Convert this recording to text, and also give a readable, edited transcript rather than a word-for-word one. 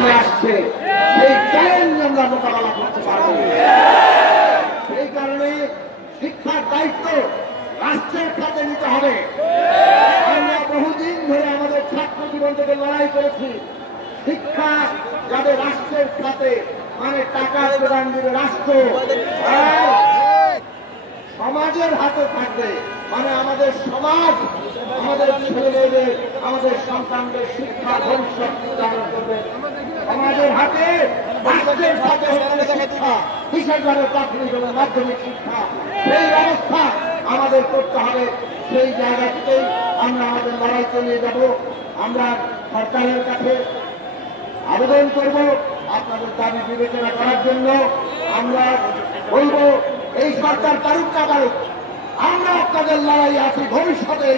সামনে আসছে, সেই চ্যালেঞ্জ আমরা মোকাবেলা করতে পারবো। সেই কারণে শিক্ষার দায়িত্ব রাষ্ট্রের হাতে নিতে হবে। আমরা বহুদিন ধরে আমাদের ছাত্র জীবন থেকে লড়াই করেছি, শিক্ষা যাতে রাষ্ট্রের সাথে, মানে টাকা প্রদান দিবে রাষ্ট্র, সমাজের হাতে থাকবে, মানে আমাদের সমাজ আমাদের ছেলে মেয়েদের, আমাদের সন্তানদের শিক্ষা ভবিষ্যৎ নির্ধারণ করবে। সমাজের হাতে, রাষ্ট্রের হাতে শিক্ষা, বিশেষভাবে প্রাথমিক এবং মাধ্যমিক শিক্ষা, সেই ব্যবস্থা আমাদের করতে হবে। সেই জায়গা থেকেই আমরা আমাদের লড়াই চালিয়ে যাব। আমরা সরকারের কাছে আবেদন করব আপনাদের দাবি বিবেচনা করার জন্য। আমরা বলব এই সরকার পারুক না পারুক, আমরা আপনাদের লড়াই আছি ভবিষ্যতে।